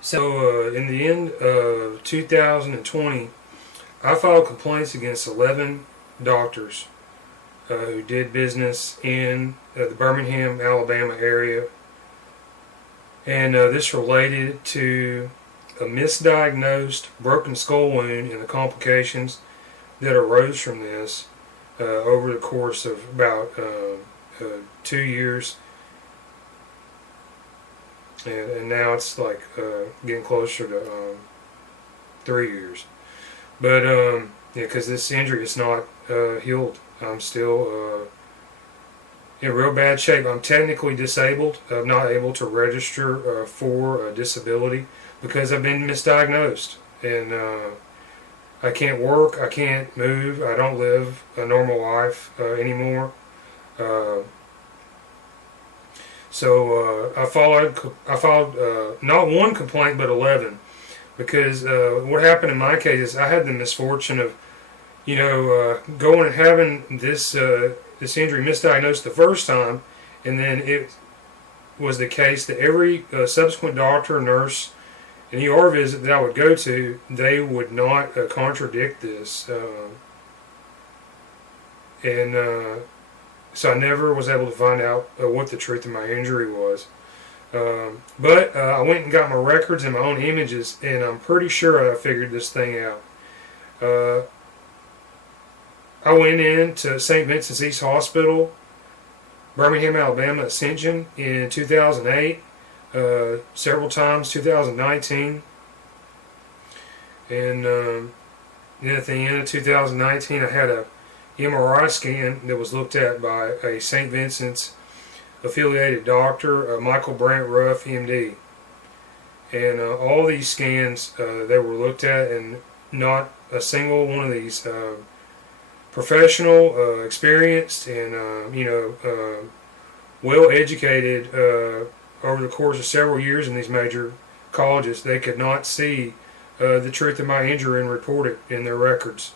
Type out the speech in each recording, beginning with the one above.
So in the end of 2020, I filed complaints against 11 doctors who did business in the Birmingham, Alabama area. And this related to a misdiagnosed broken skull wound and the complications that arose from this over the course of about 2 years. And now it's like getting closer to 3 years. But yeah, because this injury is not healed. I'm still in real bad shape. I'm technically disabled. I'm not able to register for a disability because I've been misdiagnosed. And I can't work. I can't move. I don't live a normal life anymore. So I filed not one complaint but 11, because what happened in my case is I had the misfortune of, going and having this this injury misdiagnosed the first time, and then it was the case that every subsequent doctor, nurse, and ER visit that I would go to, they would not contradict this, so I never was able to find out what the truth of my injury was. But I went and got my records and my own images, and I'm pretty sure I figured this thing out. I went in to St. Vincent's East Hospital, Birmingham, Alabama, Ascension in 2008, several times, 2019. And then at the end of 2019, I had a MRI scan that was looked at by a St. Vincent's affiliated doctor, Michael Brant Ruff, M.D. And all these scans they were looked at, and not a single one of these professional, experienced, and well educated over the course of several years in these major colleges, they could not see the truth of my injury and report it in their records.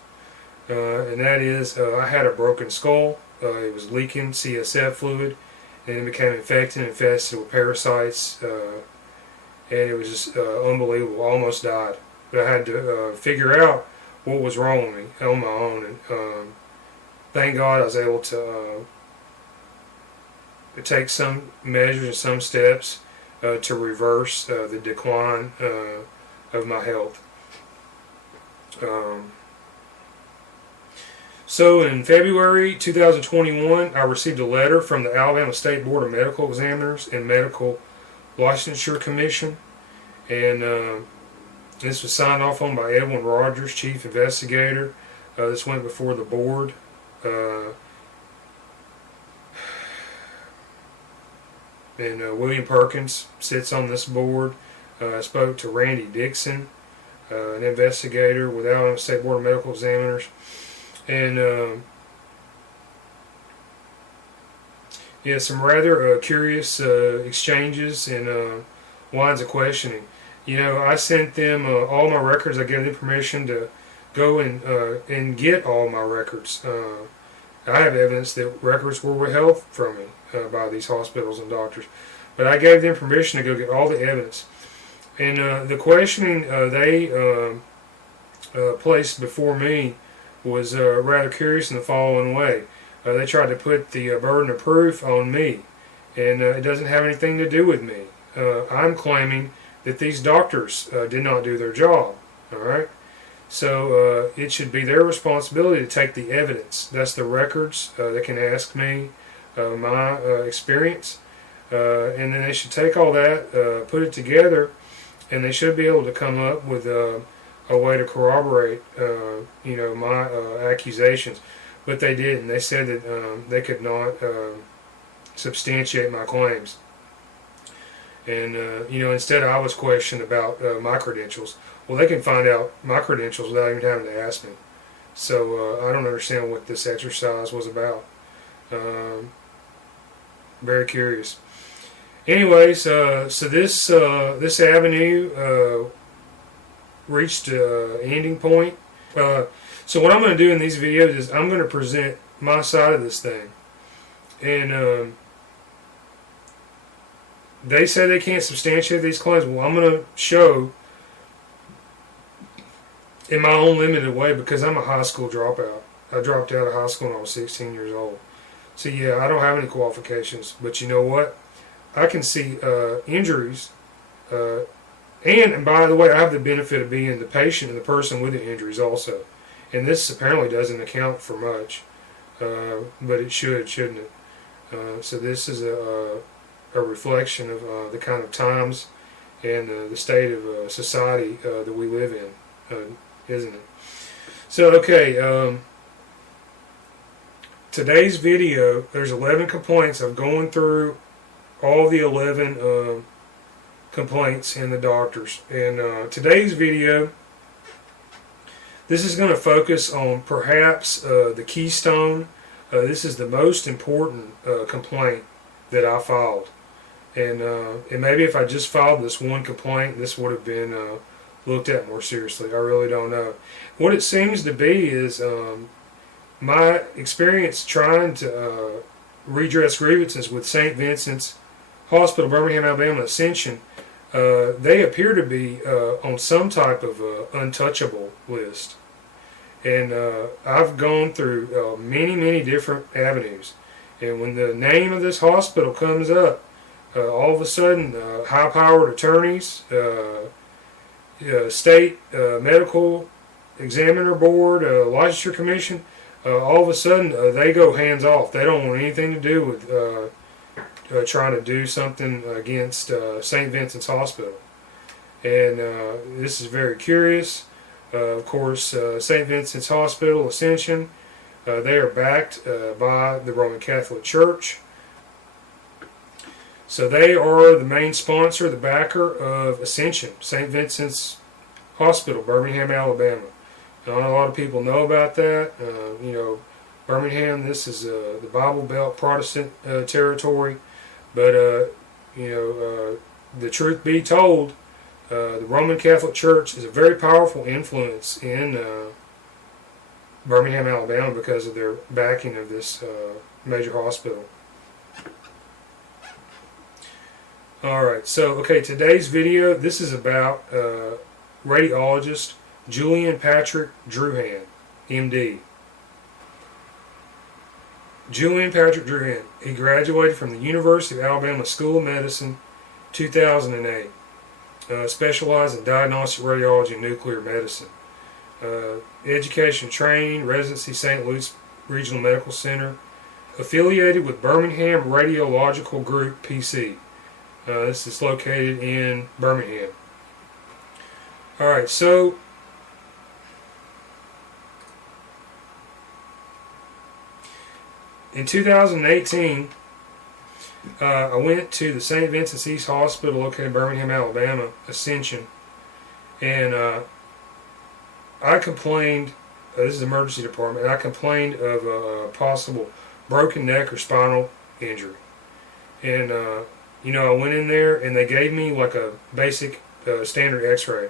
And that is, I had a broken skull. It was leaking CSF fluid, and it became infected and infested with parasites, and it was just unbelievable. I almost died. But I had to figure out what was wrong with me on my own, and thank God I was able to take some measures and some steps to reverse the decline of my health. So in February 2021, I received a letter from the Alabama State Board of Medical Examiners and Medical Licensure Commission, and this was signed off on by Edwin Rogers, Chief Investigator. This went before the board. And William Perkins sits on this board. I spoke to Randy Dixon, an investigator with Alabama State Board of Medical Examiners. And yeah, some rather curious exchanges and lines of questioning. I sent them all my records. I gave them permission to go and get all my records. I have evidence that records were withheld from me by these hospitals and doctors, but I gave them permission to go get all the evidence. And the questioning they placed before me was rather curious in the following way. They tried to put the burden of proof on me, and it doesn't have anything to do with me. I'm claiming that these doctors did not do their job. All right, so it should be their responsibility to take the evidence. That's the records. They can ask me my experience, and then they should take all that, put it together, and they should be able to come up with a way to corroborate, my accusations. But they didn't. They said that they could not substantiate my claims. And, instead I was questioned about my credentials. Well, they can find out my credentials without even having to ask me. So I don't understand what this exercise was about. Very curious. Anyways, so this avenue reached an ending point. So what I'm going to do in these videos is I'm going to present my side of this thing. And they say they can't substantiate these claims. Well, I'm going to show in my own limited way, because I'm a high school dropout. I dropped out of high school when I was 16 years old. So yeah, I don't have any qualifications. But you know what? I can see injuries. And by the way, I have the benefit of being the patient and the person with the injuries also. And this apparently doesn't account for much. But it should, shouldn't it? So this is a reflection of the kind of times and the state of society that we live in, isn't it? So, okay, today's video, there's 11 complaints. I'm going through all the 11 complaints in the doctors. And today's video, this is going to focus on perhaps the keystone. This is the most important complaint that I filed. And maybe if I just filed this one complaint, this would have been looked at more seriously. I really don't know. What it seems to be is my experience trying to redress grievances with St. Vincent's Hospital, Birmingham, Alabama, Ascension. They appear to be on some type of untouchable list. And I've gone through many different avenues. And when the name of this hospital comes up, all of a sudden, high-powered attorneys, state medical examiner board, licensure commission, all of a sudden they go hands off. They don't want anything to do with trying to do something against St. Vincent's Hospital. And this is very curious. Of course, St. Vincent's Hospital, Ascension, they are backed by the Roman Catholic Church. So they are the main sponsor, the backer of Ascension, St. Vincent's Hospital, Birmingham, Alabama. Not a lot of people know about that. You know, Birmingham, this is the Bible Belt Protestant territory. But, you know, the truth be told, the Roman Catholic Church is a very powerful influence in Birmingham, Alabama, because of their backing of this major hospital. Alright, so, okay, today's video, this is about radiologist Julian Patrick Druhan, M.D. Julian Patrick Druhan, he graduated from the University of Alabama School of Medicine 2008. Specialized in diagnostic radiology and nuclear medicine. Education training, residency St. Luke's Regional Medical Center. Affiliated with Birmingham Radiological Group, PC. This is located in Birmingham. Alright, so in 2018, I went to the St. Vincent's East Hospital located in Birmingham, Alabama, Ascension, and I complained, this is the emergency department, and I complained of a possible broken neck or spinal injury. And, you know, I went in there and they gave me like a basic standard x-ray.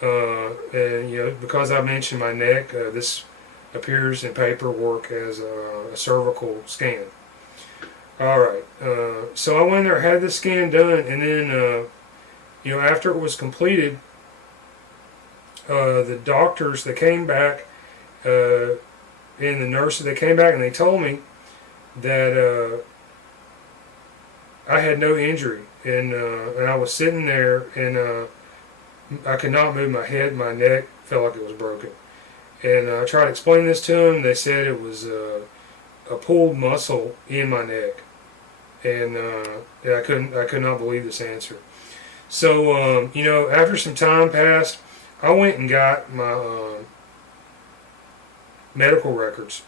And, you know, because I mentioned my neck, this appears in paperwork as a cervical scan. Alright, so I went there, had the scan done, and then, you know, after it was completed, the doctors, they came back, and the nurses, they came back and they told me that I had no injury, and I was sitting there, and I could not move my head, my neck felt like it was broken. And I tried to explain this to them. They said it was a pulled muscle in my neck. And yeah, I could not believe this answer. So, you know, after some time passed, I went and got my medical records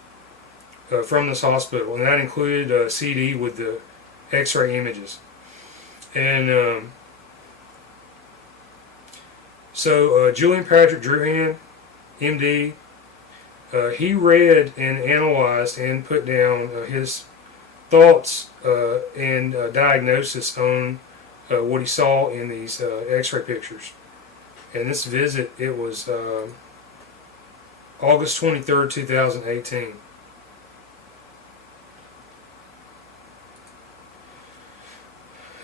from this hospital, and that included a CD with the x-ray images. And so Julian Patrick Druhan, M.D., he read and analyzed and put down his thoughts and diagnosis on what he saw in these x-ray pictures. And this visit, it was August 23rd, 2018.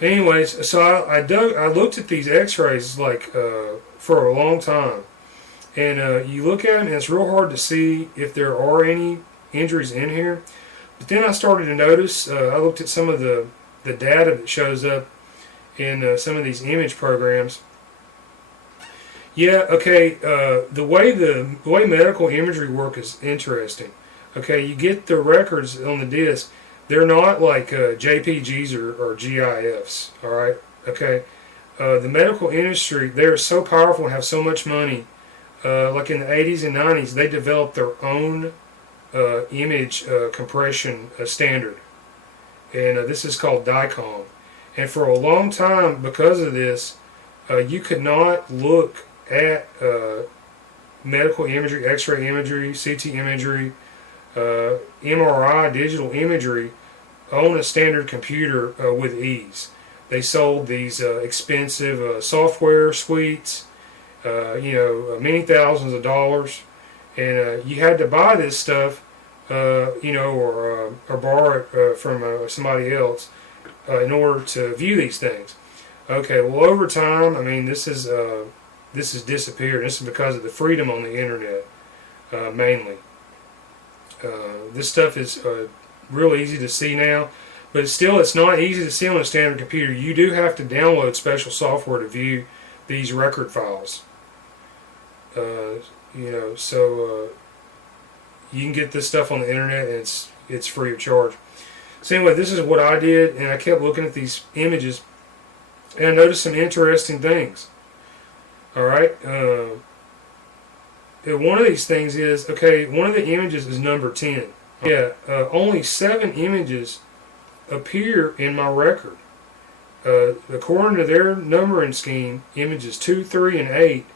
Anyways, so I looked at these X-rays like for a long time, and you look at them, and it's real hard to see if there are any injuries in here. But then I started to notice. I looked at some of the data that shows up in some of these image programs. Yeah, okay. The way medical imagery work is interesting. Okay, you get the records on the disc. They're not like JPGs or GIFs. All right. Okay. The medical industry, they're so powerful and have so much money. Like in the 80s and 90s, they developed their own image compression standard, and this is called DICOM. And for a long time, because of this, you could not look at medical imagery, X-ray imagery, CT imagery, MRI, digital imagery on a standard computer with ease. They sold these expensive software suites, many thousands of dollars, and you had to buy this stuff, or borrow it from somebody else in order to view these things. Okay, well, over time, I mean, this has disappeared. This is because of the freedom on the internet, mainly. This stuff is real easy to see now, but still, it's not easy to see on a standard computer. You do have to download special software to view these record files. So you can get this stuff on the internet, and it's free of charge. So anyway, this is what I did, and I kept looking at these images, and I noticed some interesting things. All right. One of these things is, okay, one of the images is number 10. Yeah, only 7 images appear in my record. According to their numbering scheme, images 2, 3, and 8,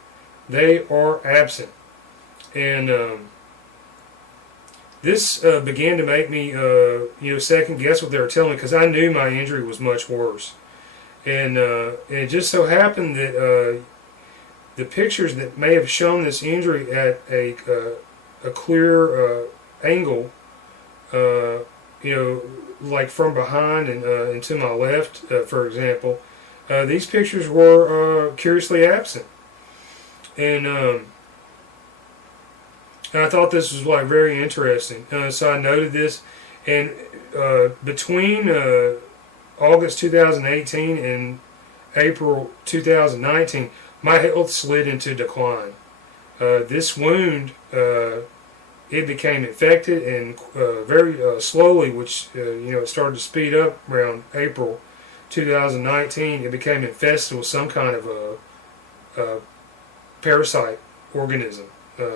they are absent. And this began to make me, second guess what they were telling me, because I knew my injury was much worse. And it just so happened that the pictures that may have shown this injury at a clear angle, like from behind and to my left, for example, these pictures were curiously absent. And I thought this was like very interesting. So I noted this, and between August 2018 and April 2019, my health slid into decline. This wound, it became infected, and very slowly, which it started to speed up around April 2019. It became infested with some kind of a parasite organism.